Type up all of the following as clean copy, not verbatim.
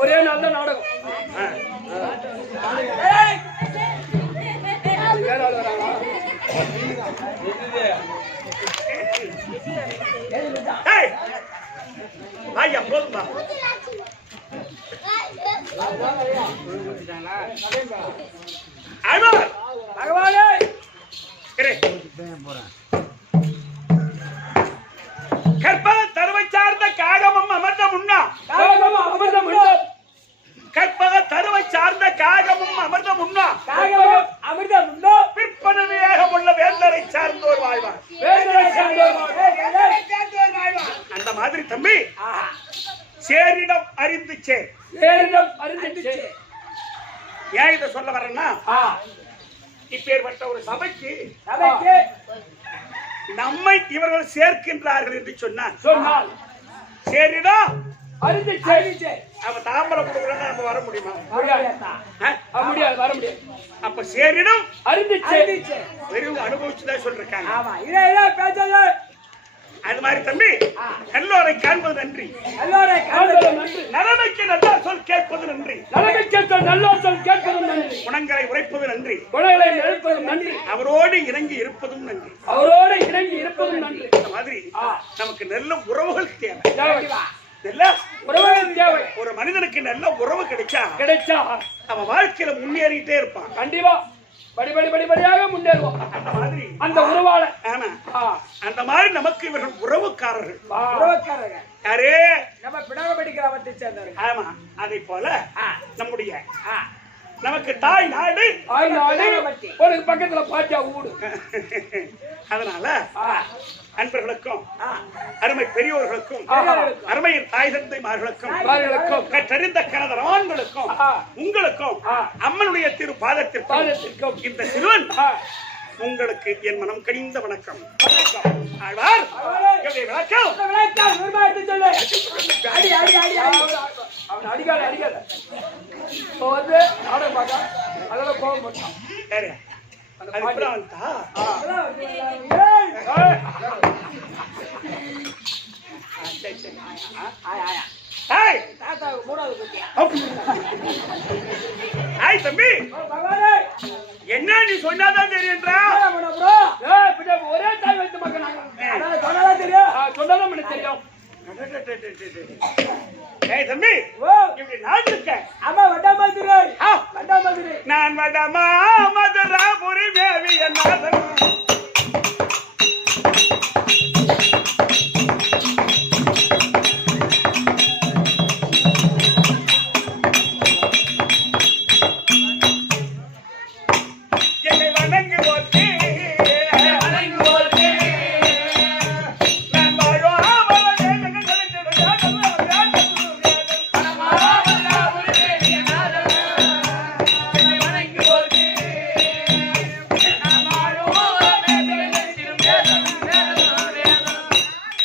ஒரே நல்ல நாடகம். கற்பக தருவை சார்ந்த காகமும் அமர்ந்த முன்னா கற்பக தருவை சார்ந்த காகமும் அமர்ந்த முன்னா பிற்பனவையாக உள்ள வேந்தரை சார்ந்தோர் வாழ்வார். அந்த மாதிரி தம்பி சேரிடம் அறிந்துச்சே. ஏன் இதை சொல்ல வரேன்னா, இப்பேற்பட்ட ஒரு சபைக்கு நம்மை இவர்கள் சேர்க்கின்றார்கள் என்று சொன்னால் சேரிடம் அவன் தாம்பரம் கொடுக்கலன்னா நம்ம வர முடியுமா? முடியாது, வர முடியாது. அப்ப சேரிடம் அறிந்துச்சு வெறும் அனுபவிச்சுதான் சொல்றாங்க. அது மாதிரி தம்பி எல்லோரை காண்பது நன்றி, நலமைக்கு நல்ல சொல் கேட்பது நன்றி, குணங்களை உரைப்பது நன்றி, அவரோடு இணங்கி இருப்பதும் நன்றி. இந்த மாதிரி நமக்கு நல்ல உறவுகள் தேவை. ஒரு மனிதனுக்கு நல்ல உறவு கிடைச்சா அவன் வாழ்க்கையில முன்னேறிட்டே இருப்பான். கண்டிப்பா படிப்படியாக முன்னேறுவோம். அந்த உறவாள அந்த மாதிரி நமக்கு இவர்கள் உறவுக்காரர்கள். யாரே நம்ம பிடகபடி கிராமத்தை சேர்ந்தவர்கள். ஆமா, அதை போல நம்முடைய நமக்கு தாய் நாடு ஒரு பக்கத்துல பாட்டியா ஊடு. அதனால அன்பர்களுக்கும் அருமை பெரியோர்களுக்கும் அருமையின் தாய் தந்தைமார்களுக்கும் கற்றறிந்த கணவன்களுக்கும் உங்களுக்கும் அம்மனுடைய திரு பாதத்திற்கும் இந்த சிறுவன் உங்களுக்கு என் மனம் கனிந்த வணக்கம். அவன் அடிக்காத இப்போ வந்து நாடகம் பார்க்க அதெல்லாம் போக மாட்டான். சரி அந்த அது பாட்டு. இப்பதான் வந்துட்டா? ஏய்! சரி சரி ஆயா. ஏய் தாத்தாவுக்கு மூணாவது குட்டி. அப். ஏய் தம்பி பகவானே! என்ன நீ சொன்னாதான் தெரியுன்றா? என்ன பண்ண bro? ஏய், பின்ன ஒரே தாய் வைத்த மக்கள் நாங்க. அதான் சொன்னாதான் தெரியும். சொன்னாதான் எனக்கு தெரியும். ஏய் தம்பி ஓ! இப்படி நான் இருக்கேன். ஆமா, வட்டாமதுரை. ஆ, வட்டாமதுரை. நான் வடமா மதுராபுரி தேவி என்னாதன் என்னை வணங்கி போற்றி நான் வாழும் ஆவலை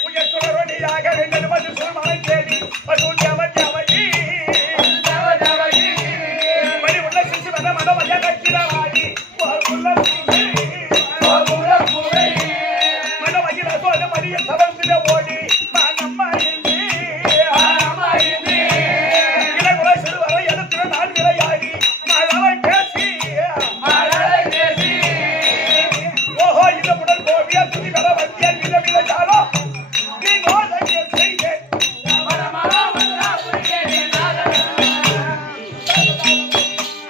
உயர் சுடரொளியாக வெள்ளது மது சொல்மாலை தேடி பசூல் ஜவ ஜவஜி மணி உள்ள சிசு மத மத மய கச்சிரவாயி உள்ள பூவை மத மயில சோழ மடிய சபந்தில ஓடி மானம்மா இருந்து இளகுல சிறுவரை இடத்துல நான் விளையாடி மழலை பேசி ஓஹோ இந்த உடல் கோவியா துணி வர வந்தியா வித விளையாடோ நீ நோதங்க செய்தே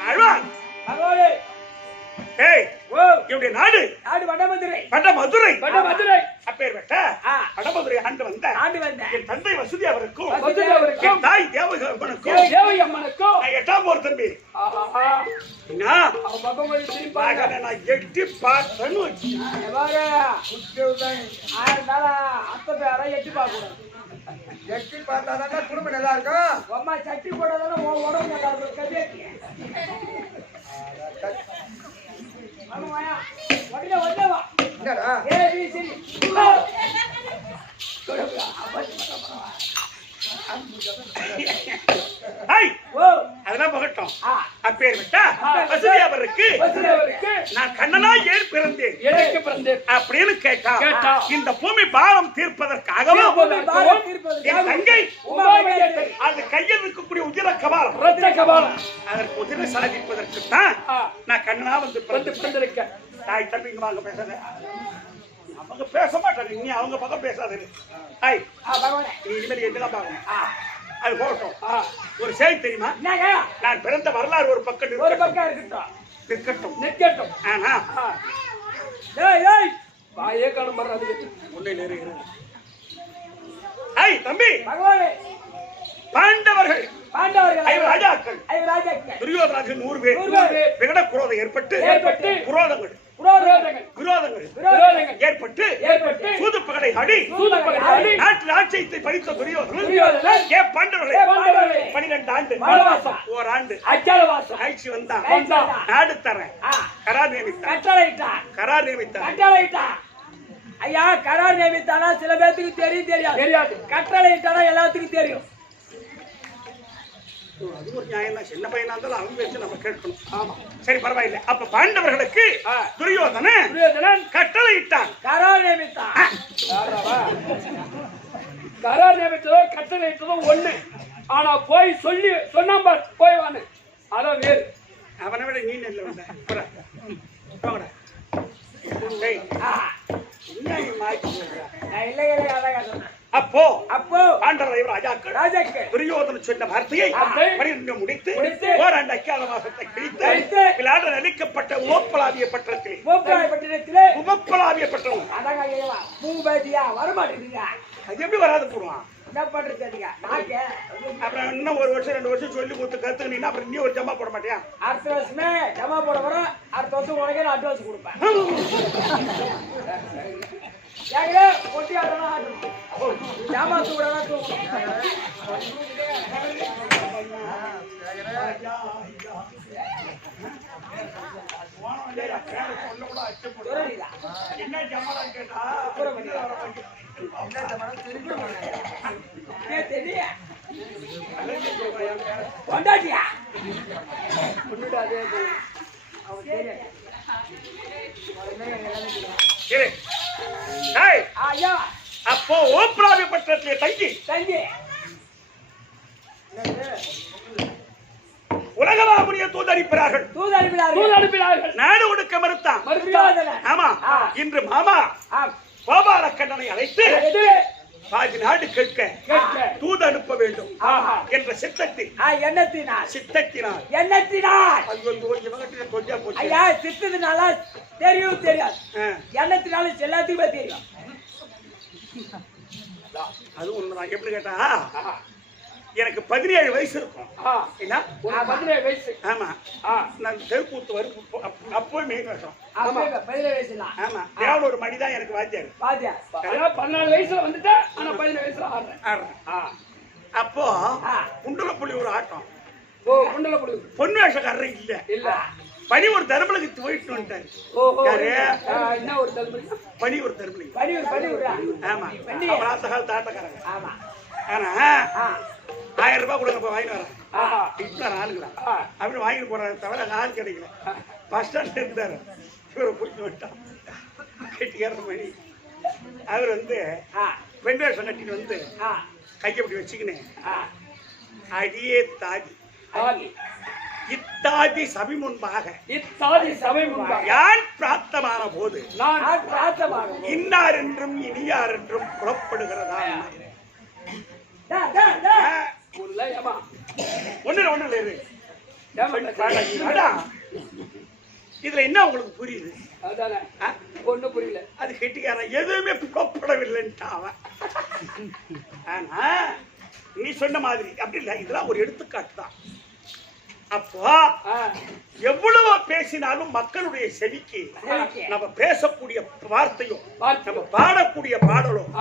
அழ்வான் பகவானே! ஏய் ஓ! இவருடைய நாடு நாடு வட்டாமதுரை. வடமதுரை வட்டாமதுரை. அப்பேற்பட்ட ஆ. வடமதுரை ஆண்டு வந்த ஆண்டு வந்தேன். என் தந்தை வசதி அவருக்கும் வசதி அவருக்கும், என் தாய் தேவகனுக்கும் தேவை அம்மனுக்கும். நான் எட்டாம் போர் தம்பி ஆஹா. என்ன அவன் பக்கம் போய் திருப்பாங்க. மகனை நான் எட்டி பார்த்தேன்னு வச்சு. எவ்வாறு? 1000 நாளா அத்தை பேரை எட்டி பார்க்கக்கூடாது. எட்டி பார்த்தாதான் குடும்பம் நல்லா இருக்கும். அம்மா சட்டி போடாதானே உன் உடம்பு நல்லா இருக்கும். கதையாக்கி. வாங்க, வாயா. உடனே வா. என்னடா ABC. ஐய் ஓ! அதெல்லாம் பகட்டும் ஆ. அப்பேற்பட்ட ஆ. வசதி அவருக்கு வசதி அவருக்கு நான் கண்ணனா ஏன் பிறந்தேன் எனக்கு பிறந்தேன். அப்படின்னு கேட்டா கேட்டா. இந்த பூமி பாரம் தீர்ப்பதற்காகவும் பாரம் தீர்ப்பதற்காக என் தங்கை உமாமகேஸ்வரி. அது கையில் இருக்கக்கூடிய உதிர கபாலம் ரத்த கபாலம். அதற்கு உதிர சாதிப்பதற்கு தான் ஆ. நான் கண்ணனா வந்து வந்து பிறந்திருக்க. தாய் தம்பி இங்க வாங்க பேசாத அவங்க பேச மாட்டாங்க நீ அவங்க பக்கம் பேசாத ஐய் பகவானே. நீ இனிமேல் எதுதான் பார்க்கணும் ஆ. அது போகட்டும் ஆ. ஒரு செய்தி தெரியுமா என்னங்க? நான் பிறந்த வரலாறு ஒரு பக்கம் ஒரு இருக்கட்டும். பக்கம் இருக்கட்டும். இருக்கட்டும் நிற்கட்டும். ஆனா ஆ. ஏய், ஏய். வாயே காணும் பாரு அதுக்கு. உன்னை நெருங்கிறது ஐய் தம்பி பகவானே! பாண்டவர்கள் பாண்டவர்கள் 5 ராஜாக்கள் 5 ராஜாக்கள். துரியோதனாதிகள் 100 பேர் 100 பேர். விகட குரோதம் ஏற்பட்டு ஏற்பட்டு. குரோதங்கள் புரோகிதங்கள். விரோதங்கள் விரோதங்கள். ஏற்பட்டு ஏற்பட்டு. சூது பகடை ஆடி சூதுபகை ஆடி. நாட்டு ராஜ்யத்தை பறித்த துரியோதனன் துரியோதனன். ஏ பாண்டவர்களே ஏ பாண்டவர்களே. 12 ஆண்டு வனவாசம். ஓராண்டு அச்சாரவாசம். ஆட்சி வந்தான் வந்தான். நாடு தரேன் ஆ. கரார் நியமித்தான் கட்டளையிட்டார். கரார் நியமித்தான் கட்டளையிட்டார். ஐயா, கரார் நியமித்தானா சில பேத்துக்கு தெரியும் தெரியாது. கட்டளையிட்டானா எல்லாத்துக்கும் தெரியும். அது ஒரு நியாயம் தான் சின்ன பையனா இருந்தாலும் அவங்க வச்சு நம்ம கேட்கணும் ஆமா. சரி பரவாயில்லை அப்ப பாண்டவர்களுக்கு ஆ. துரியோதனன் துரியோதனன் கட்டளையிட்டான் கரார் நியமித்தான். கரார் நியமித்ததோ கட்டளையிட்டதோ ஒண்ணு. ஆனா போய் சொல்லி சொன்னான் பார் போய் வான்னு அதான் வேறு. அவனை விட நீ நெல்ல வந்த போடா. போங்கடா. டேய், ஆஹா. என்ன நீ மாய்ச்சி சொல்ற? நான் இல்லை அழகா சொன்னேன். அப்போ அப்போ பாண்டவர்கள் ராஜாக்கள் ராஜாக்கள் துரியோதனன் சொன்ன வார்த்தையை வார்த்தை 12 முடித்து முடித்து ஓராண்டு அக்கால மாசத்தை கழித்து கிழித்து விளையாட அளிக்கப்பட்ட உவப்பலாவிய பட்டணத்திலே கோபாய் பட்டினத்திலே உவப்பலாவிய பட்டணம் அழகா கேட்கலாம். பூபதியா வரமாட்டேங்குதுங்க. அது எப்படி வராது போடுவான் என்ன பண்றது? நாங்க அப்புறம் இன்னும் 1 வருஷம் 2 வருஷம் சொல்லி கொடுத்து கத்துக்கிட்டீங்கன்னா அப்புறம் நீ ஒரு ஜமா போட மாட்டியா அடுத்த வருஷமே ஜமா போட வரோம். அடுத்த வருஷம் உனக்கே நான் அட்வான்ஸ் கொடுப்பேன். ஏங்களே ஒட்டி ஆடலாம் ஆடணும். ஜாமா தூடலாம் தூக்கும். என்ன ஜமாலா கேட்டா கொண்டாட்டியா உன்னுட அதே இது. இரு. டேய், ஐயா அப்போ ஓப்ராவி பட்டத்திலே தங்கி தங்கி உலகமாமுனிய தூதரிப்பார்கள். தூது அனுப்பினார்கள். நாடு ஒடுக்க மறுத்தான். மறுத்தார்கள். ஆமா. இன்று மாமா ஆம். கோபால கண்ணனை அழைத்து எது? பாதி நாடு கேட்க கேட்க. தூது அனுப்ப வேண்டும் ஆஹா. என்ற சித்தத்தில் எண்ணத்தினால் அது இவங்கிட்ட கொஞ்சா போச்சு. ஐயா சித்தத்தினால தெரியும் தெரியாது ஆ, எண்ணத்தினால எல்லாத்துக்குமே தெரியும். அது உண்மைதான். எப்படி கேட்டா எனக்கு 17 வயசு இருக்கும். என்ன? 17 வயசு. ஆமா. நான் தெருக்கூத்து வரும் அப்போ மெயின் வருஷம். ஆமா 17 வயசுலாம். ஆமா. ஏதாவது ஒரு மணிதான் எனக்கு வாத்தியாரு. பாத்தியா 14 வயசுல வந்துட்டா ஆனா 17 வயசுல ஆடுறேன். அப்போ குண்டல புள்ளி ஒரு ஆட்டம். ஓ குண்டல புள்ளி. பொண்ணு வேஷக்காரர் இல்ல. இல்ல. பனி ஒரு தர்மலுக்கு போயிட்டு வந்துட்டாரு. ஓஹோ. என்ன ஒரு தர்மலி? பனி ஒரு தர்மலுக்கு. பனி ஒரு. ஆமா. அவராத்த கால தாட்டக்காரங்க. ஆமா. ஆனா 1000 ரூபாய் கொடுங்க போய் வாங்கிட்டு வரேன். இப்ப ஆளுங்களா அப்படின்னு வாங்கிட்டு போறாரு தவிர ஆள் கிடைக்கல. பஸ் ஸ்டாண்ட் இருந்தாரு. இவரை பிடிச்சி விட்டான். கட்டிக்கார மணி அவர் வந்து பெண் வேஷம் கட்டிட்டு வந்து கையை அப்படி வச்சுக்கினேன். அடியே தாதி இத்தாதி சபை முன்பாக யான் பிரார்த்தமான போது இன்னார் என்றும் இனியார் என்றும் புறப்படுகிறதா? ஒண்ணு இரு. இதுல என்ன உங்களுக்கு புரியுது? ஒண்ணு புரியல. அது கெட்டிக்காரன் எதுவுமே புறப்படவில்லைன்ட்டான் அவன். ஆனா நீ சொன்ன மாதிரி அப்படி இல்ல. இதெல்லாம் ஒரு எடுத்துக்காட்டு தான். அப்போ எவ்வளவு பேசினாலும் மக்களுடைய செவிக்கு நம்ம பேசக்கூடிய வார்த்தையும் நம்ம பாடக்கூடிய பாடலும்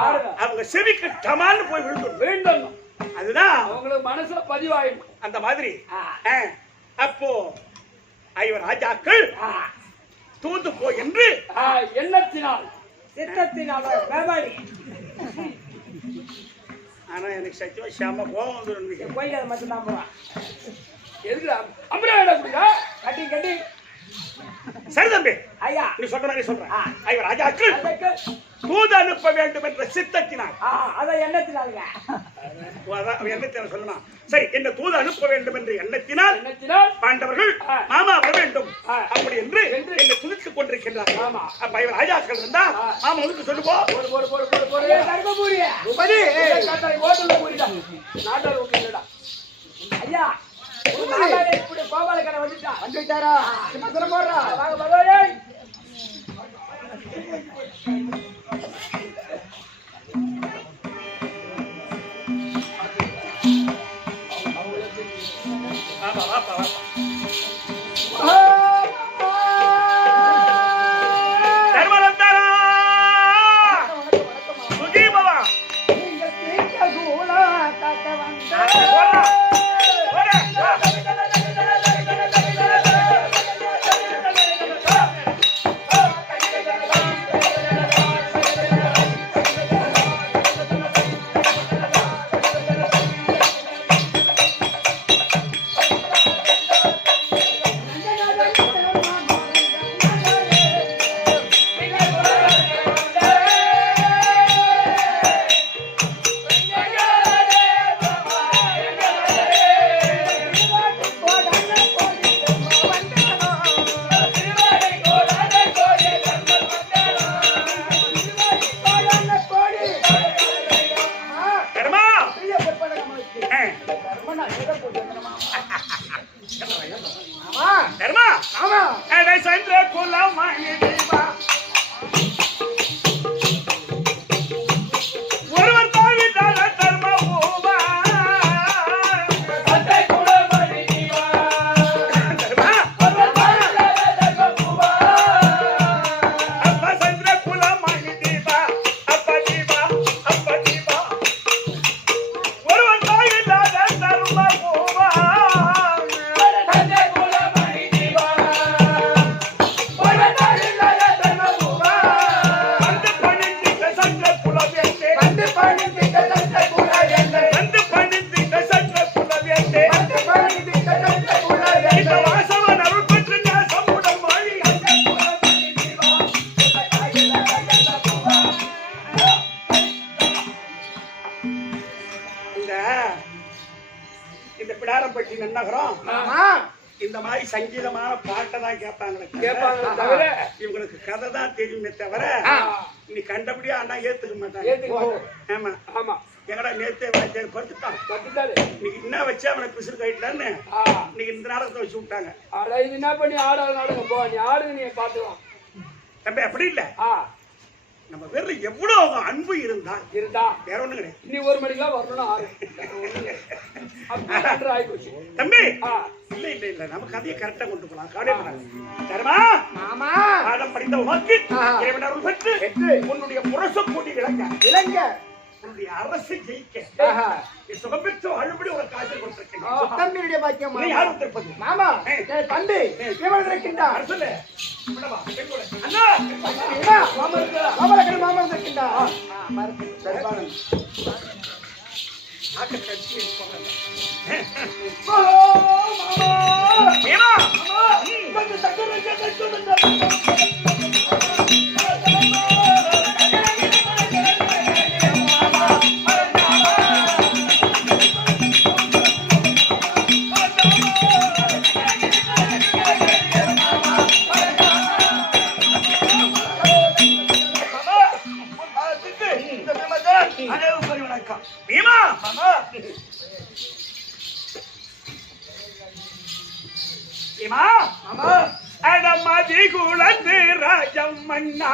அவங்க செவிக்கு டமான்னு போய் விழுந்துடும். அதுதான் அவங்களுக்கு மனசுல பதிவாயும். அந்த மாதிரி அப்போ ஐவர் ராஜாக்கள் தூந்து போ என்று எண்ணத்தினால் சித்தத்தினால் வேபாடி. ஆனா எனக்கு சத்தியமா சாம கோவம் வந்துடும். போய் அதை மட்டும் தான் போவான். எதுக்கு அமரா கட்டி கட்டி சரி தம்பி. ஐயா நீ சொல்ற மாதிரி சொல்றேன். ஐவர் ராஜாக்கள் தூது அனுப்ப வேண்டும் என்ற சித்தத்தினால் அதான் எண்ணத்தினாலுங்க. எண்ணத்தினால் சொல்லலாம். சரி, என்ன தூது அனுப்ப வேண்டும் என்ற எண்ணத்தினால் பாண்டவர்கள் மாமா வர வேண்டும் அப்படி என்று என்னை துதித்துக் கொண்டிருக்கின்றார். அப்ப ஐவர் ராஜாக்கள் இருந்தா மாமா வந்து சொல்லுவோ ஐயா கோபாலக்கரை வந்துட்டாரா? போடுறா வாங்க பகவானே. இந்த மாதிரி சங்கீதமான பாட்டை தான் கேட்பாங்களே தவிர இவங்களுக்கு கதை தான் தெரியுமே தவிர நீ கண்டபடியா அண்ணா ஏத்துக்க மாட்டாங்க. ஏத்துக்க மாட்டாங்க. ஆமா ஆமா எங்கடா நேத்தே வாத்தியார் படுத்துட்டான், பத்துட்டாரு. இன்னைக்கு என்ன வச்சு அவனை பிசுறு கட்டிட்டான்னு இன்னைக்கு இந்த நாடகத்தை வச்சு விட்டாங்க. ஆடா இது என்ன பண்ணி ஆடாத நாடகம் போ, நீ ஆடுங்க, நீ பாத்துக்கலாம். தம்பி அப்படி இல்ல, நம்ம பேர்ல எவ்வளவு அன்பு இருந்தா வேற ஒண்ணு கிடையாது. இன்னி 1 மணிக்கெல்லாம் வரணும்னா ஆயிப்போச்சு தம்பி. இல்ல இல்ல இல்ல நம்ம கதையை கரெக்டா கொண்டு போலாம். காடே தருமா மாமா பாடம் படித்த உனக்கு இறைவன் அருள் பெற்று உன்னுடைய முரச கூட்டி இலங்க உன்னுடைய அரசு ஜெயிக்க சுகம் பெற்று அழுபடி ஒரு காசு கொடுத்திருக்கேன். தம்பியுடைய பாக்கியம் யாரும் திருப்பதி மாமா தம்பி இவன் இருக்கின்றான். சொல்லு அண்ணா மாமா இருக்கின்றான். மாமா இருக்கின்றான். அடமதி குலத்து ராஜம் மன்னா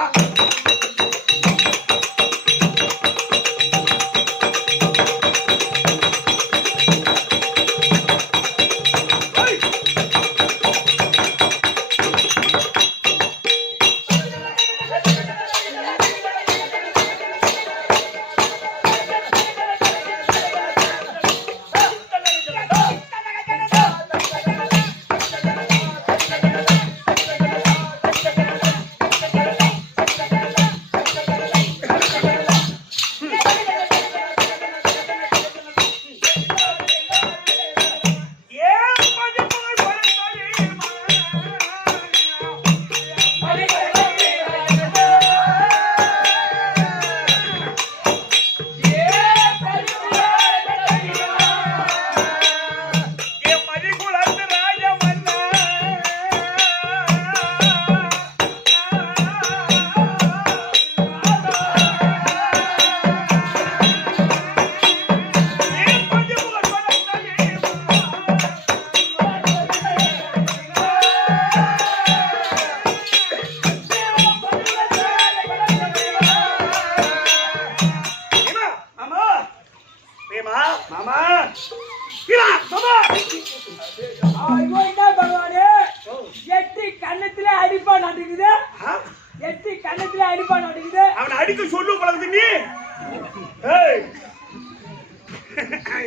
அவனை அடிக்க சொல்லு பழகுது நீ.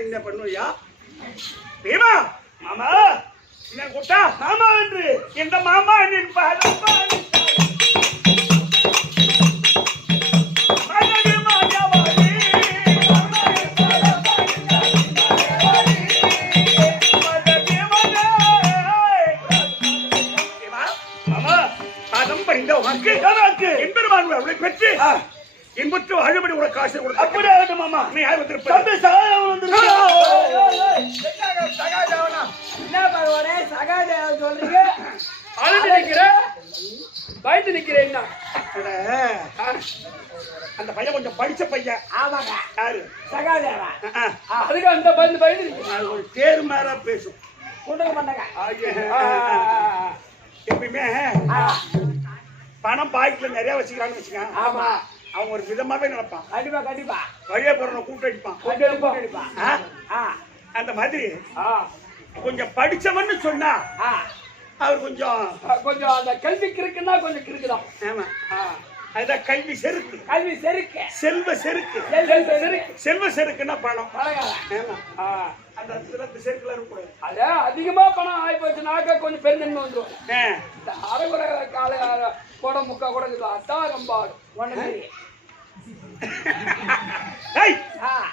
என்ன பண்ணுவியா பீமா? மாமா என்ன கூட்டா மாமா என்று இந்த மாமா பெற்று இன்புற்று அழுபடி உனக்கு காசு கொடுத்து அப்படி ஆகட்டும் மாமா. நீ யார் வந்திருப்ப? சகாதேவன் சொல்றீங்க பயந்து நிக்கிறேன். அந்த பையன் கொஞ்சம் படிச்ச பையன். ஆமாங்க யாரு? சகாதேவா. அதுக்கு அந்த பயந்து ஒரு தேர் மேல பேசும் கொடுக்க மாட்டாங்க. எப்பயுமே பணம் பாக்கெட்ல நிறைய வச்சுக்கிறான்னு வச்சுக்கேன். ஆமா அவன் ஒரு விதமாவே நினைப்பான். கண்டிப்பா கண்டிப்பா வழியே போறவனை கூப்பிட்டு அடிப்பான். அந்த மாதிரி கொஞ்சம் படிச்சவன்னு சொன்னா அவர் கொஞ்சம் கொஞ்சம் அந்த கல்விக்கு இருக்குன்னா கொஞ்சம் கிறுக்குதான். ஆமா அதுதான் கல்வி செருக்கு. கல்வி செருக்கு செல்வ செருக்கு. செல்வ செருக்குன்னா பணம். அந்த செருக்குல இருக்கக்கூடாது. அத அதிகமா பணம் ஆகி போச்சுனாக்க கொஞ்சம் பெருந்தன்மை வந்துடும். இந்த அரைகுறை கால கூட முக்கா கூட அதான் ரொம்ப ஒண்ணு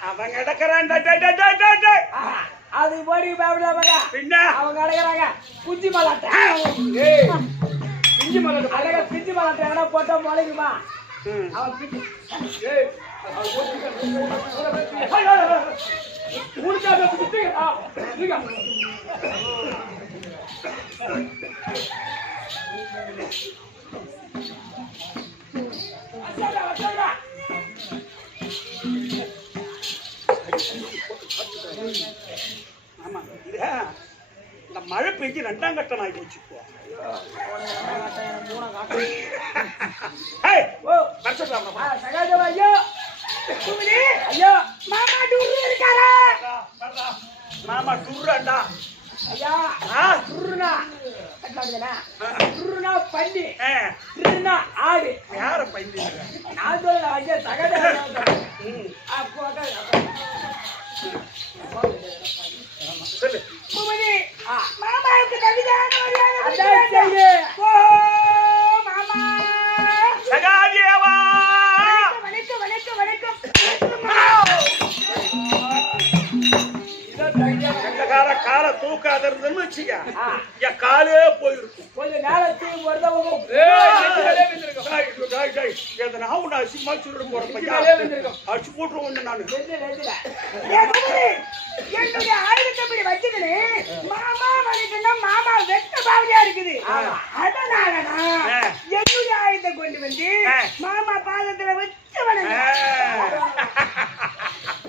அவங்க இடக்கிறான். அது போடி பின்ன அவங்க அடைகிறாங்க குஞ்சி மலாட்டை. பிஞ்சு மலை அழகா பிஞ்சு மலாட்டை எங்கன்னா போட்டா முளைக்குமா? அவன் பிஞ்சு ஆமா இல்ல இந்த மழை பெஞ்சு 2ஆம் கட்டம் ஆகி போச்சு இப்போ. ஏய், ஓ வரச்சலாமா? சகாதேவா ஐயோ குமரி ஐயோ மாமா டூர் இருக்காரா வரடா. மாமா டுர்றாண்டா. ஐயா டூர்னா கட்டாதுனா டூர்னா பண்ணி டூர்னா ஆடு யார பையன்? நான் சொல்ல ஐயா சகாதேவா அப்போ சொல்லு. குமரி மாமாவுக்கு கவிதான மரியாதை ஓ மாமா சகாதேவா. வணக்கம் வணக்கம் வணக்கம் கண்டகார கால தூக்காத இருந்தன்னு வச்சுக்க என் காலே போயிருக்கும். கொஞ்சம் நேரத்துக்கு வருதவங்க எதனா உன்னை அசிங்கமா சொல்லிட்டு போறேன் பையா. அடிச்சு போட்டுருவோம் நானு. என்னுடைய ஆயுதத்தை வச்சுக்கிட்டு மாமா வரைக்கும்னா மாமா வெட்ட பாவனையா இருக்குது அதனாலதான் என்னுடைய ஆயுதத்தை கொண்டு வந்து மாமா பாதத்துல வச்சு வணங்க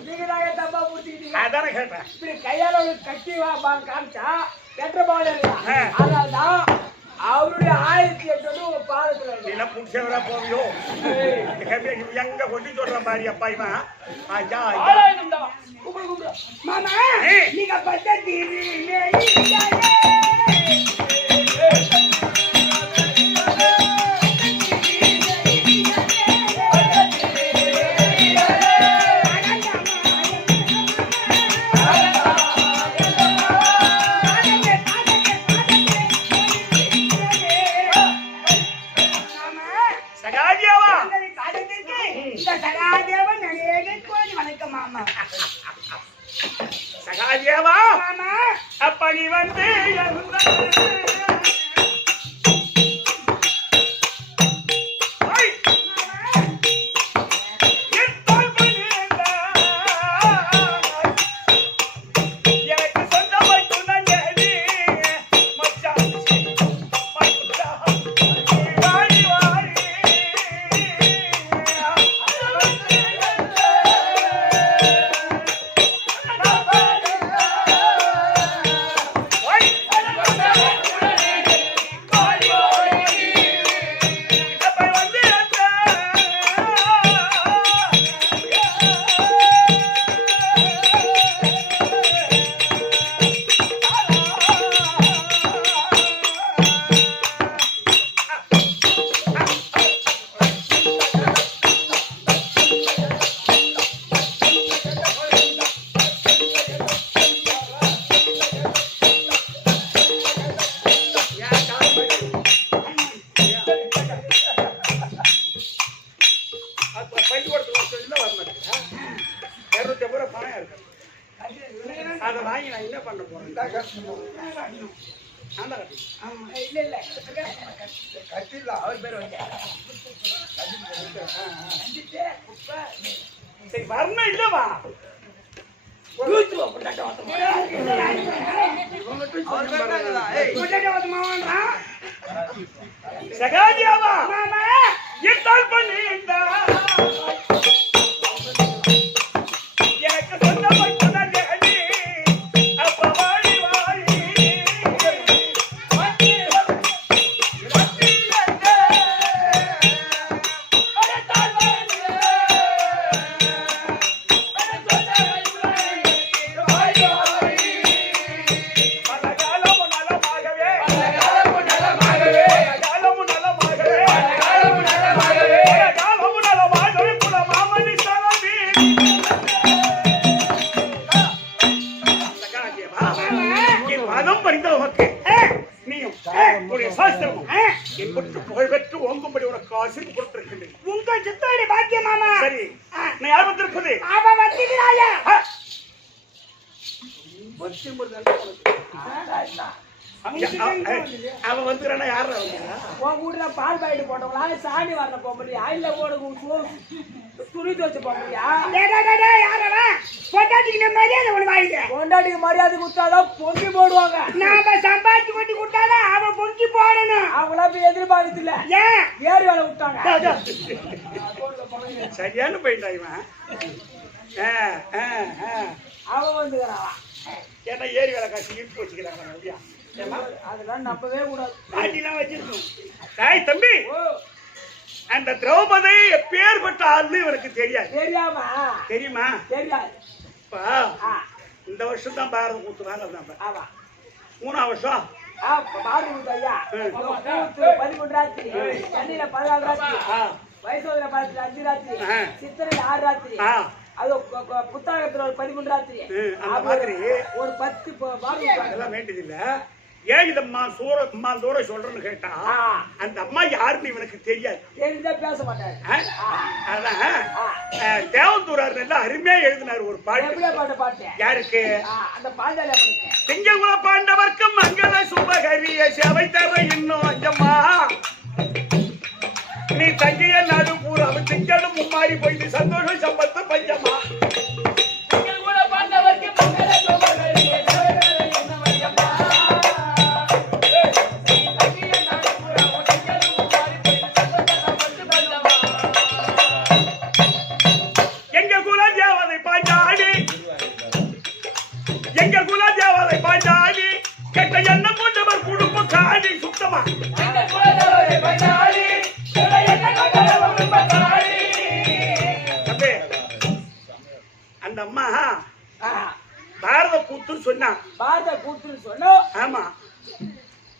நீங்க தப்பா புடிச்சுக்கிட்டீங்க. அதானே கேட்டேன். இப்படி கையால ஒரு கட்டி காமிச்சா வெட்ட பாவனை அதனால்தான் அவருடைய ஆயுதத்தை எடுத்து உங்க பாதத்துல நீலாம் புடிச்சவரா போவியோ? எங்க கொண்டு சொல்ற மாதிரி அப்பா இவன். ஐயா மாமா நீங்க பத்த தீவி சகாதேவா அப்ப நீ வந்து அதை வாங்கி நான் என்ன பண்ண போறேன்? இல்ல கட்டில அவர் பேர் வந்து சரி வரணும் இல்லவா? சகாதியாவா எத்தால் பண்ணி எனக்கு சொந்தமாய் புகழ்பெற்று ஓங்கும்படி உனக்கு ஆசீர்வாதம் கொடுத்திருக்கின்றேன். உங்கள் சித்தோட பாக்கியம் மாமா. சரி நான் யார் வந்திருப்பது? அவ வந்திருக்கிறாயா? அவன் வந்துக்கிறானா யாரு வந்துக்கிறா உன் வீட்டுல பால் பாக்கெட் போட்டவங்களா சாமி வரல போக முடியா இல்ல உனக்கு துணி துவச்சு போக முடியா பொண்டாட்டிக்கு மரியாதை ஒண்ணு வாங்கிக்க பொண்டாட்டிக்கு மரியாதை கொடுத்தாதான் பொங்கி போடுவாங்க நாம சம்பாதிச்சு கொண்டு கொடுத்தாதான் அவன் பொங்கி போடணும் அவங்களா போய் எதிர்பார்க்கறது இல்ல ஏன் ஏறி வேலை விட்டாங்க சரியான போயிட்டா இவன் அவன் வந்துக்கிறான் ஏன்னா ஏரி வேலை காசு ஈர்ப்பு வச்சுக்கிறாங்க அதெல்லாம் நம்பவே கூடாது பாட்டிலாம் வச்சிருக்கோம் தம்பி அந்த திரௌபதி எப்பேற்பட்ட ஆள்னு இவனுக்கு தெரியாது தெரியுமா தெரியாது இந்த வருஷம் தான் பாரத கூத்து வாங்க 3ஆம் வருஷம் பதிமூன்று ராத்திரி சென்னையில 14 ராத்திரி வயசோதனை 5 ராத்திரி சித்திரையில 6 ராத்திரி அது புத்தகத்துல ஒரு 13 ராத்திரி அந்த மாதிரி ஒரு 10 அதெல்லாம் வேண்டியது இல்ல ஏன் இதம்மா தூர சொல்றேன்னு கேட்டா அந்த அம்மா யாருன்னு இவனுக்கு தெரியாது தெரிஞ்சா பேச மாட்டாரு அதான் தேவந்தூரார் நல்லா அருமையா எழுதினார் ஒரு பாட்டு யாருக்கு அந்த பாண்டாளி திங்ககுல பாண்டவர்க்கும் மங்கள சுபகரிய சேவை தர இன்னும் அஞ்சம்மா நீ தங்கிய நாடு பூரா திங்களும் மும்மாறி போயிட்டு சந்தோஷம் சம்பத்து பஞ்சம்மா கெட்ட எண்ணம் கொண்டவர் குடும்பம் காணி சுத்தமா அந்த அம்மா பாரத கூத்துன்னு சொன்னா ஆமா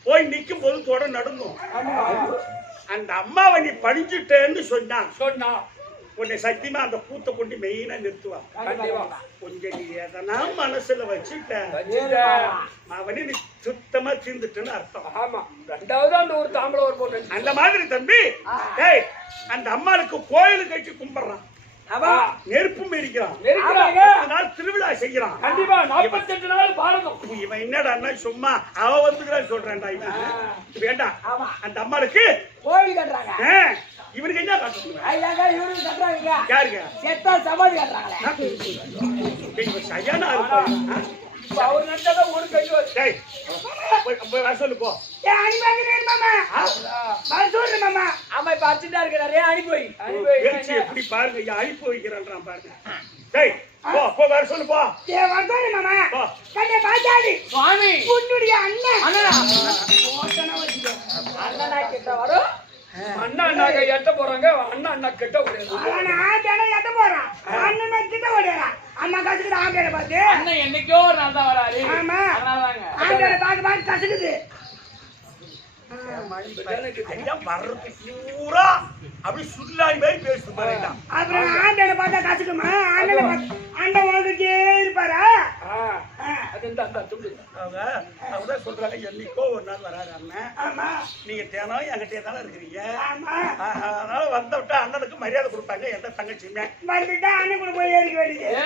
போய் நிக்கும் போது தொட நடுங்கும் அந்த அம்மாவை நீ படிச்சுட்டேன்னு சொன்னா உன்னை சத்தியமா அந்த கூத்தை கொண்டு மெயினா நிறுத்துவா கொஞ்சம் நீ எதனா மனசுல வச்சுட்ட அவனி நீ சுத்தமா தீர்ந்துட்டுன்னு அர்த்தம் ஆமா 2வது அந்த ஒரு தாம்பளை ஒரு போட்டு அந்த மாதிரி தம்பி அந்த அம்மாளுக்கு கோயிலு கட்டி கும்பிடுறான் நெருப்பும் எரிக்கிறான் திருவிழா செய்யறான் கண்டிப்பா 48 நாள் பாரதம் இவன் என்னடா சும்மா அவ வந்துக்கிறான்னு சொல்றான்டா இவன் வேண்டாம் அந்த அம்மாளுக்கு கோயில் கட்டுறாங்க இவனுக்கு என்ன காட்டுறாங்க இவனுக்கு கட்டுறாங்க யாருங்க செத்தா சமாதி கட்டுறாங்களே சரியான அவர் நினைச்சாதான் ஒரு கை வர சொல்லு போ ஆமா இப்ப அடிச்சுட்டா இருக்கிறாரு அனுப்பி எப்படி பாருங்க அனுப்பி வைக்கிறான் பாருங்க வர சொல்லு போ சுவாமி உன்னுடைய அண்ணனா கிட்ட வரும் அண்ணா எட்ட போறாங்க அண்ணா கிட்ட எட்ட போறான் அண்ணனா கிட்ட ஓடுறான் அம்மா கசுக்குது ஆம்பளை பார்த்து அண்ணன் என்னைக்கோ ஒரு நாள் தான் வராரு ஆமா ஆம்பளை பார்த்து கசுக்குது வர்றது பூரா அப்படி சுல்லாடி மாதிரி பேசுது பாருங்க அப்புறம் ஆண்டனை பார்த்தா கசுக்குமா ஆண்ட உனக்கு இருப்பாரா அவதான் சொல்றாங்க என்னைக்கோ ஒரு நாள் வராரு அண்ணன் நீங்க தினம் என்கிட்ட தானே இருக்கிறீங்க அதனால வந்த விட்டா அண்ணனுக்கு மரியாதை கொடுப்பாங்க எந்த தங்கச்சியுமே வந்துட்டா அண்ணன் கூட போய் ஏறிக்க வேண்டியது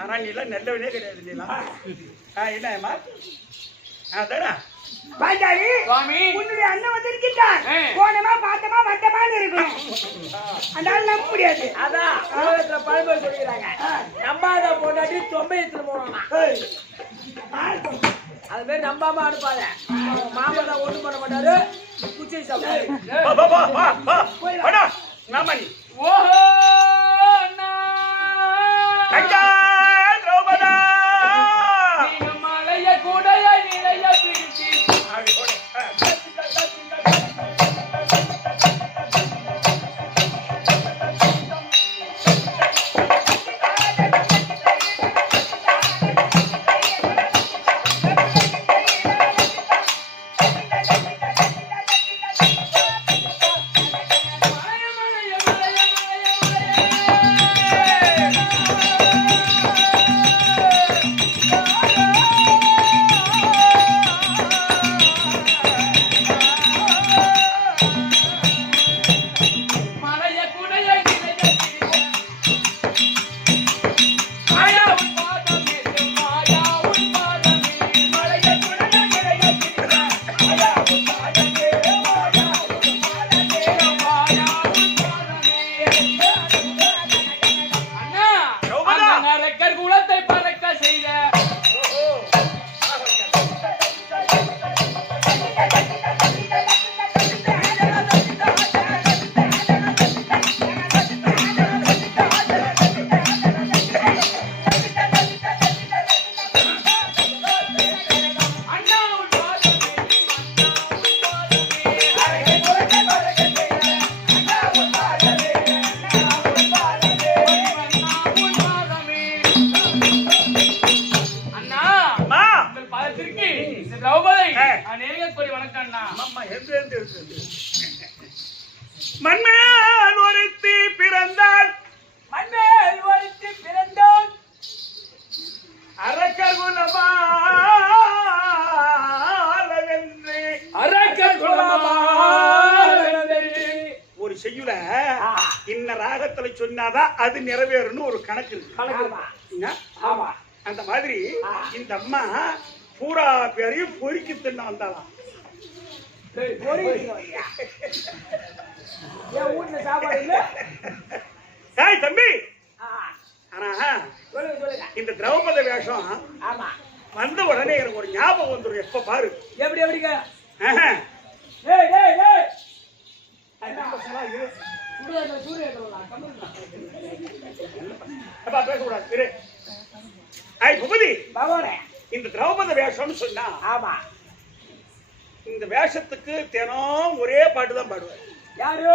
ஆனா நீ எல்லாம் நல்லவனே கிடையாது நீலாம் என்னம்மா அதானா பாண்டாளி உன்னுடைய அண்ணன் வந்திருக்கின்றார் போனமா பார்த்தமா வட்டமான்னு இருக்கணும் அதனால நம்ப முடியாது அதான் பழமொழி சொல்லிக்கிறாங்க நம்பாத பொண்டாட்டி தொம்பை எடுத்துட்டு போனோம்னா அது மாதிரி நம்பாம அனுப்பாத மாமா தான் ஒண்ணு பண்ண மாட்டாரு குச்சி சாப்பிடாரு ஓஹோ அண்ணா திரௌபதா மலைய கூடைய நிலைய பிடிச்சி மாட்டேன்னா அம்மா எந்த மண்மேல் ஒருத்தி பிறந்தாள் மண்மேல் ஒருத்தி பிறந்தோன் அரக்கர் குலமாலவென்று அரக்கர் குலமாலவென்று ஒரு செய்யுல இன்ன ராகத்துல சொன்னாதான் அது நிறைவேறும்னு ஒரு கணக்கு இருக்கு. ஆமா என்ன? ஆமா அந்த மாதிரி இந்த அம்மா பூரா பேரையும் பொறுக்கி தின்ன வந்தாலாம். என் வீட்டுல சாப்பாடு இல்ல ஏய் தம்பி, ஆனா சொல்லுங்க சொல்லுங்க இந்த திரௌபதி வேஷம் ஆமா வந்த உடனே எனக்கு ஒரு ஞாபகம் வந்துடும். எப்ப பாரு எப்படி எப்படிங்க ஆஹா. டேய் டேய் டேய் அப்பா பேசக்கூடாது இரு. ஏய் பூபதி, பகவானே இந்த திரௌபதி வேஷம்னு சொன்னா ஆமா இந்த வேஷத்துக்கு தினம் ஒரே பாட்டு தான் பாடுவார். யாரு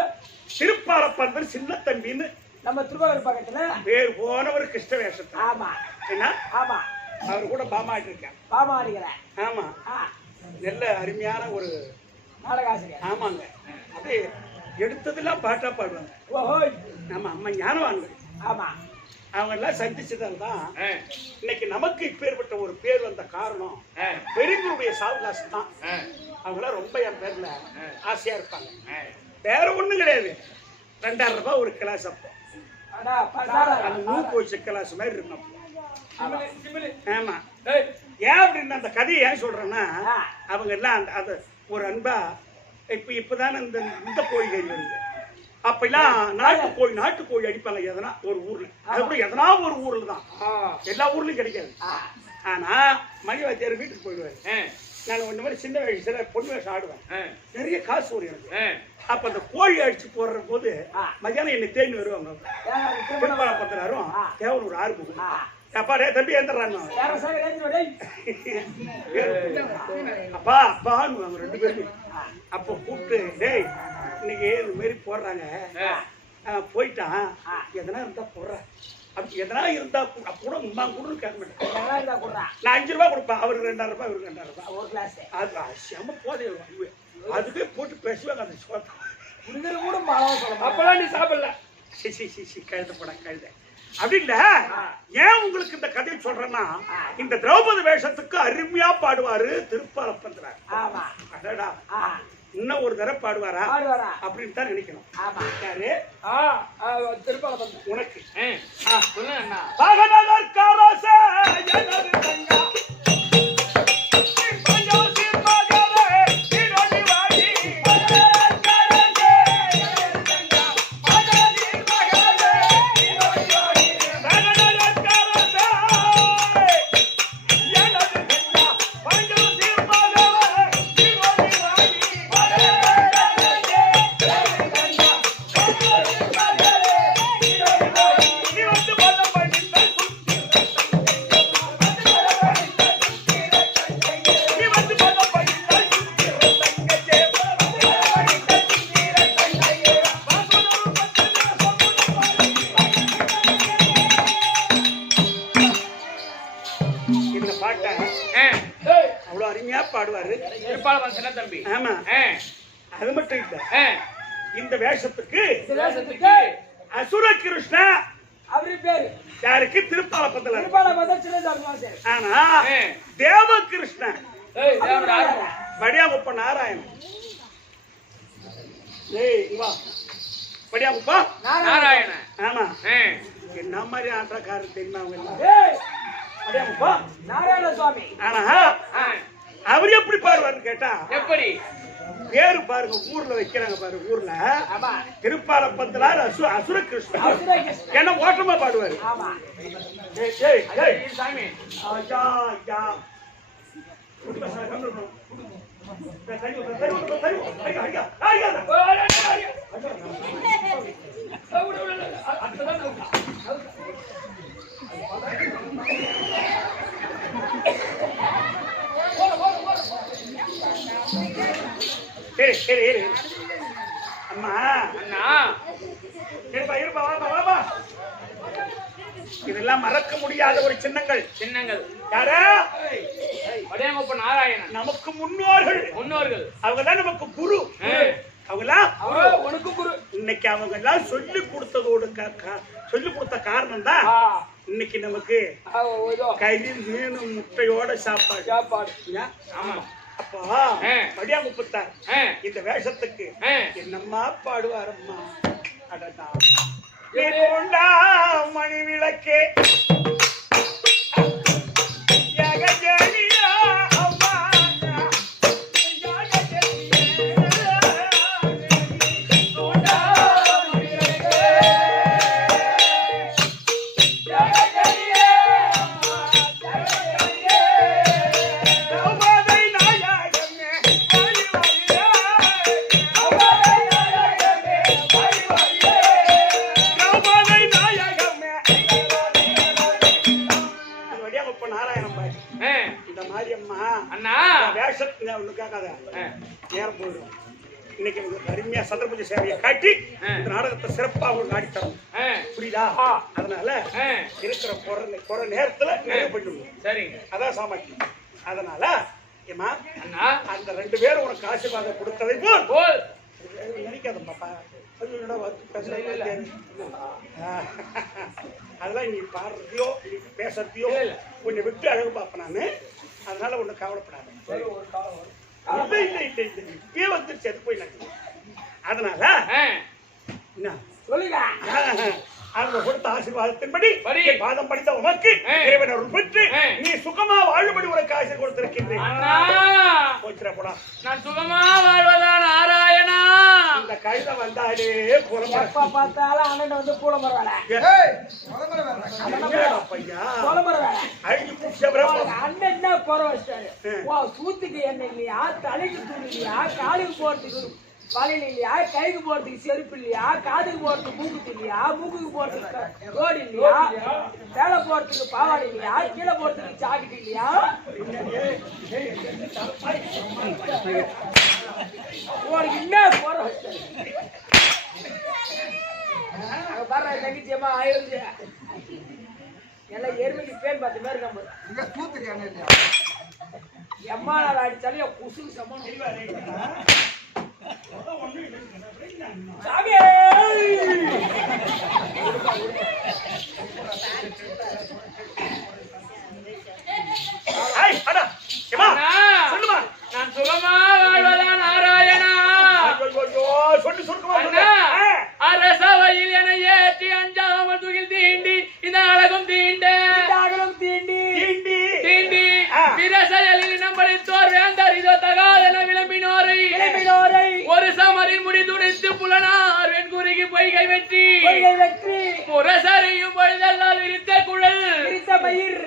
திருப்பாலப்பந்தர் சின்ன தம்பின்னு நம்ம திருவாரூர் பக்கத்துல பேர் போனவர் கிருஷ்ண வேஷத்தை. ஆமா என்ன ஆமா அவர் கூட பாமாட்டு இருக்கேன். பாமா அடிக்கிறேன் ஆமா, நல்ல அருமையான ஒரு நாடகாசிரியர். ஆமாங்க, அது எடுத்ததெல்லாம் பாட்டா பாடுவாங்க. ஓஹோ நம்ம அம்மா ஞானவாங்க ஆமா அவங்க எல்லாம் சந்திச்சதால் தான் இன்னைக்கு நமக்கு இப்பேற்பட்ட ஒரு பேர் வந்த காரணம் பெரியவருடைய சாவகாசு தான். அவங்களாம் ரொம்ப என் பேர்ல ஆசையா இருப்பாங்க. வேற ஒண்ணும் கிடையாது. 2000 ரூபாய் ஒரு கிளாஸ் அப்போ அடா பசாரா அந்த மூக்கு வச்ச கிளாஸ் மாதிரி இருக்கும். ஆமா, ஏய் ஏன் அப்படின்னு அந்த கதையை ஏன் சொல்றேன்னா அவங்க எல்லாம் அந்த அது ஒரு அன்பா இப்பதானே இந்த கோழி கறி வருது. அப்பெல்லாம் நாட்டுக்கோழி அடிப்பாங்க எதனா ஒரு ஊர்ல. அது கூட எதனா ஒரு ஊர்ல தான், எல்லா ஊர்லயும் கிடைக்காது. ஆனா மணிவாத்தியார் வீட்டுக்கு போயிடுவாரு. நான் ஒண்ணு மாதிரி சின்ன வயசுல பொண்ணு வேஷம் ஆடுவேன். நிறைய காசு வரும் எனக்கு. அப்ப அந்த கோழி அடிச்சு போடுற போது மதியானம் என்னை தேடி வருவாங்க. திருமணம் தேவன் ஒரு ஆறு அப்பா டே தம்பி எந்திரான்னு அப்பா அப்பான்னு அவங்க 2 பேரும். அப்ப கூப்பிட்டு டேய் இன்னைக்கு இது மாதிரி போடுறாங்க, போயிட்டான் எதனா இருந்தா போடுற, அப்படி எதனா இருந்தா கூட உமா கூட கேட்க மாட்டேன். நான் 5 ரூபாய் கொடுப்பேன், அவருக்கு 2000 ரூபாய், இவருக்கு 2000 ரூபாய் ஒரு கிளாஸ். அது செம போதே அதுவே போட்டு பேசுவாங்க. அந்த சோத்தை கூட மாதம் சொல்ல அப்பெல்லாம் நீ சாப்பிடல. கழுத போட கழுத அப்படி இல்ல. ஏன் உங்களுக்கு இந்த கதையை சொல்றேன்னா இந்த திரௌபதி வேஷத்துக்கு அருமையா பாடுவாரு திருப்பாலப்பந்தர். அடடா இன்னும் ஒரு தடவை பாடுவாரா அப்படின்னு தான் நினைக்கணும். யாரு திருப்பாலப்பந்தர் உனக்கு அவ்வளவு அருமையா பாடுவாரு திருப்பாலப்பந்தர் தம்பி. ஆமா, அது மட்டும் இல்ல இந்த வேஷத்துக்கு அசுர கிருஷ்ணா அவரு பேரு யாருக்கு திருப்பாலப்பந்தர். ஆனா தேவ கிருஷ்ணன் படியாமுப்ப நாராயணன். படியாமுப்பா நாராயணன். ஆமா, என்ன மாதிரி ஆட்டக்காரர் தெரியுமா அவங்க எல்லாம். நாராயண சுவாமி. ஆனா அவர் எப்படி பாடுவாருன்னு கேட்டா எப்படி பேரு பாருங்க, ஊர்ல வைக்கிறாங்க பாருங்க. ஊர்ல திருப்பாலப்பந்தர் அசுர கிருஷ்ணன் என்ன ஓட்டமா பாடுவாரு. சாமி அம்மா அண்ணா இருப்பா வாப்பா வாப்பா இதெல்லாம் மறக்க முடியாத ஒரு சின்னங்கள். யாரா? வடியாங்கப்ப நாராயணன். நமக்கு முன்னோர்கள். அவங்க தான் நமக்கு குரு. உனக்கு குரு. இன்னைக்கு அவங்க எல்லாம் சொல்லி கொடுத்ததோடு சொல்லி கொடுத்த காரணம் தான் இன்னைக்கு நமக்கு கறி மீன் முட்டையோட சாப்பாடு. அப்போ வடியாங்குப்பத்தார் இந்த வேஷத்துக்கு என்னம்மா பாடுவாரம்மா? அடடா மணி விளக்கே இன்னைக்கு அருமையா சந்திரபூஜை சேவையை காட்டி இந்த நாடகத்தை சிறப்பா உங்களுக்கு ஆடித்தரும். புரியுதா? அதனால இருக்கிற போற நேரத்துல நிறைவு பண்ணிடுவோம். சரிங்க, அதான் சாமர்த்தியம். அதனால ஏமா அந்த 2 பேரும் உனக்கு ஆசீர்வாதம் கொடுத்ததை போல் நினைக்காத பாப்பா. அதெல்லாம் நீ பாடுறதையோ நீ பேசுறதையோ கொஞ்சம் விட்டு அழகு பார்ப்பேன் நானு. அதனால ஒண்ணு கவலைப்படாத. இப்பயே வந்துருச்சு அது போய். அதனால என்ன சொல்லுங்க, அவங்க கொடுத்த ஆசீர்வாதத்தின்படி பாதம் படித்த உனக்கு இறைவன் அருள் பெற்று நீ சுகமா வாழும்படி உனக்கு ஆசை கொடுத்திருக்கின்றேன். நான் சுகமா வாழ்வதா நாராயணா. இந்த கழுத வந்தாலே எப்ப பார்த்தாலும் அண்ணன் வந்து பூலமர வேலை அண்ணன் என்ன குறை வச்சிட்டாரு. சூத்துக்கு என்ன இல்லையா, தலைக்கு தூள் இல்லையா, காலுக்கு போறதுக்கு வலையில இல்லையா, கைக்கு போறதுக்கு செருப்பு இல்லையா, காதுக்கு போறதுக்கு மூக்குத்து இல்லையா, மூக்குக்கு போறதுக்கு ரோடு இல்லையா, வேலை போறதுக்கு பாவாடை இல்லையா, கீழே போறதுக்கு ஜாக்கெட் இல்லையா, உனக்கு என்ன போற பாரு தங்கிச்சியம்மா ஆயிருந்து எல்லாம் எருமைக்கு பேர் பார்த்த மாதிரி நம்ம எம்மா நாள் அடிச்சாலும் என் குசுக்கு சமாளம். நான் சுகமா வாழ்வதா நாராயணா. சொல்லி சுருக்கமா அரசவையில் என ஏற்றி அஞ்சாமல் துகில் தீண்டி இந்த அழகும் தீண்டி விரசையில் நம்பளித்தோர் வேந்தர் இதோ தகாதென விளம்பினோரை ஒரு சமரின் முடி துணித்து புலனார் வெண்குருகி பொய்கை வெற்றி முரசரையும் பொழுதெல்லாம் விரித்த குழல் மயிர்.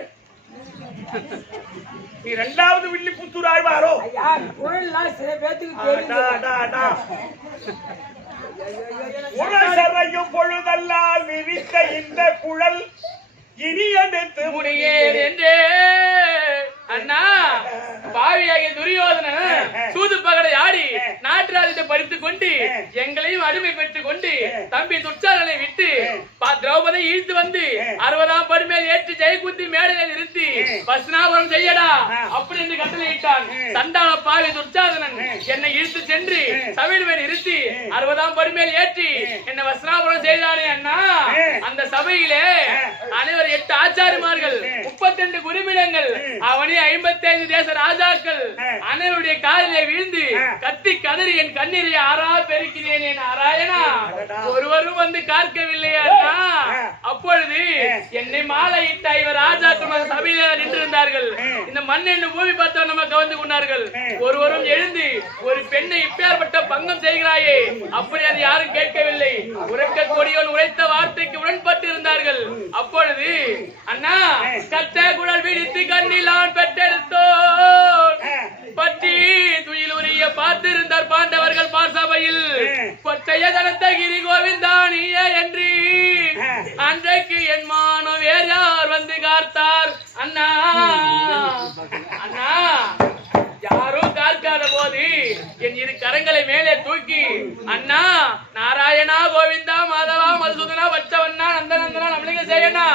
நீ 2வது வில்லி புத்தூர் ஆழ்வாரோ? குழல்லாம் சில பேத்துக்கு முரசரையும் பொழுதெல்லாம் விரித்த இந்த குழல் இனி எடுத்து முடியேன் என்றே அண்ணா பாவியாகிய துரியோதனன் சூது பகடை ஆடி நாட்டுராஜத்தை பறித்துக் கொண்டு எங்களையும் அடிமை பெற்றுக் கொண்டு தம்பி துச்சாரனை விட்டு திரௌபதி இழுத்து வந்து 60ஆம் படி மேல் ஏற்றி ஜெயகுந்தி மேடையில் நிறுத்தி பஸ்னாபுரம் செய்யடா அப்படி என்று கட்டளையிட்டான். சண்டாள பாவி துச்சாதனன் என்னை இழுத்து சென்று சபையில் மேல் நிறுத்தி 60ஆம் படி மேல் ஏற்றி என்னை வஸ்னாபுரம் செய்தானே அண்ணா. அந்த சபையிலே அனைவர் 8 ஆச்சாரிமார்கள் 32 குருமிடங்கள் அவனே 55 தேச ராஜாக்கள் அனைவருடைய காலிலே வீழ்ந்து கத்தி கதறி என் கண்ணீரை ஆறா பெருக்கிறேனே நாராயணா. ஒருவரும் வந்து காக்கவில்லையா? அப்பொழுது என்னை மாலையிட்ட இவர் ராஜாக்கள் சபையில நின்றிருந்தார்கள். இந்த மண் என்று பூமி பார்த்தவர் நம்ம கவர்ந்து கொண்டார்கள். ஒருவரும் எழுந்து ஒரு பெண்ணை இப்பேற்பட்ட பங்கம் செய்கிறாயே அப்படி அது யாரும் கேட்கவில்லை. உரைக்க கொடியோன் உரைத்த வார்த்தைக்கு உடன்பட்டு இருந்தார்கள். அப்பொழுது அண்ணா கத்த குழல் விழித்து கண்ணிலான் பெற்றெடுத்தோன் பற்றி துயில் உரிய பார்த்திருந்தார் பாண்டவர்கள் பார்சபையில் கொத்தைய தனத்தகிரி கோவிந்தானியே என்று அன்றைக்கு என் மானம் வேறு யார் வந்து காத்தார் அண்ணா. அண்ணா யாரும் காக்காத போது என் இரு கரங்களை மேலே தூக்கி அண்ணா நாராயணா கோவிந்தா மாதவா மதுசூதனா வச்சவண்ணா நந்தநந்தனா நம்மளுக்கு செய்யணா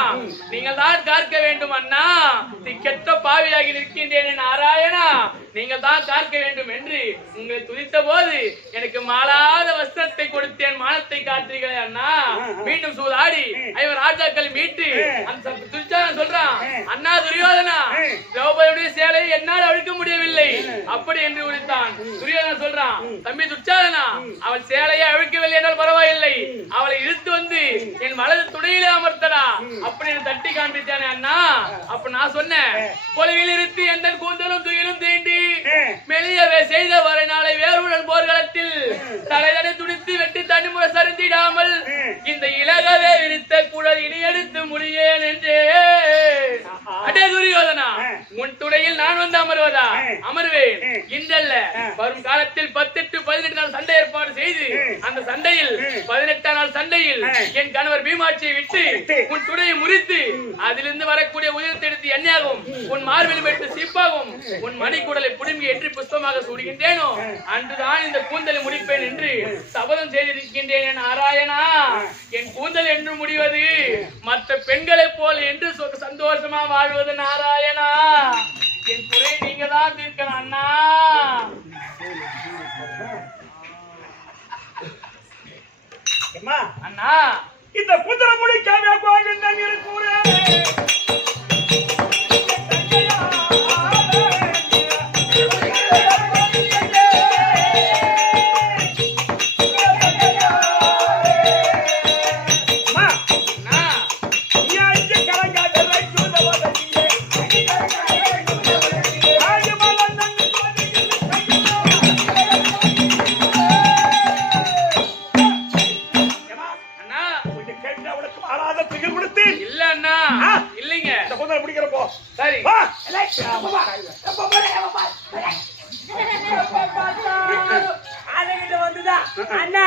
நீங்கள் தான் காக்க வேண்டும் அண்ணா திக்கெட்ட பாவியாகி நிற்கின்றேன் நாராயணா நீங்கள் தான் காக்க வேண்டும் என்று உங்களை துதித்த போது எனக்கு மாளாத வஸ்திரத்தை கொடுத்தேன் மானத்தை காற்றீர்களே அண்ணா மீண்டும் சூதாடி ஐவர் ராஜாக்களை மீட்டு அந்த துரிச்சாதன் சொல்றான் அண்ணா துரியோதனா திரௌபதியுடைய சேலை என்னால் அழிக்க முடியவில்லை அப்படி என்று உரைத்தான் துரியோதனா சொல்றான் தம்பி துச்சாதனா அவள் சேலையை அழிக்கவில்லை என்றால் பரவாயில்லை அவளை இழுத்து வந்து என் வலது துணையிலே அமர்த்தடா அப்படி தட்டி காண்பித்தானே அண்ணா அப்ப நான் சொன்னேன் பொலிவில் இருத்தி எந்த கூந்தலும் துயிலும் தீண்டி மெலியவே செய்த வரை நாளை வேறுடன் போர்க்களத்தில் தலைதனை துடித்து வெட்டி தனிமுறை சரிந்திடாமல் இந்த இலகவே விரித்த குழல் இனி எடுத்து முடியேன் என்றே அடே துரியோதனா உன் துணையில் நான் வந்து அமர்வதா அமர்வேன் இன்றல்ல வரும் காலத்தில் 18 நாள் சண்டை ஏற்பாடு செய்து அந்த சண்டையில் 18ஆம் நாள் சண்டையில் என் கணவர் பீமாட்சியை விட்டு உன் துணையை முறித்து அதிலிருந்து வரக்கூடிய உயிரத்தை எடுத்து எண்ணெயாகவும் உன் மார்பிலும் எடுத்து சீப்பாகவும் உன் மணிக்குடலை புடுங்கி என்று புஷ்பமாக சூடுகின்றேனோ அன்றுதான் இந்த கூந்தலை முடிப்பேன் என்று சபதம் செய்திருக்கின்றேன் நாராயணா என் கூந்தல் என்று முடிவது மற்ற பெண்களைப் போல் என்று சந்தோஷமா வாழ்வது நாராயணா என் குறை நீங்க தான் தீர்க்கணும் அண்ணா அண்ணா இந்த குதிரை முடிக்காம கூற அண்ணா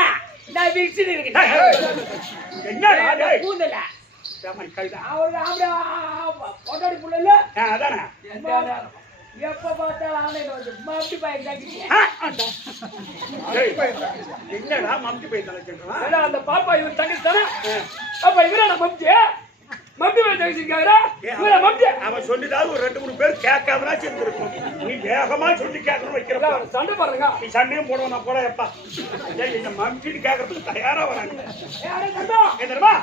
நான் விக்ஸில் இருக்கேன் என்ன கூந்தல அதானே எப்ப பார்த்தாலும் மம்டி பாய் என்னடா மம்டி போய் தலை அந்த பாப்பா இவர் தங்கச்சி தானே பாப்பா இவரா மம்டி மம்டி போய் தங்கச்சிருக்காரா இவரா மம்டி அவன் சொல்லிதாவது ஒரு 2-3 பேர் கேட்காமனா சேர்ந்துருக்கும் நீ வேகமா சொல்லி கேட்கணும் வைக்கிறப்ப சண்டை பாருங்க நீ சண்டையும் போடுவோம் நான் போட எப்பா இந்த மம்டின்னு கேட்கறதுக்கு தயாரா வராங்க யாரும் என்னமா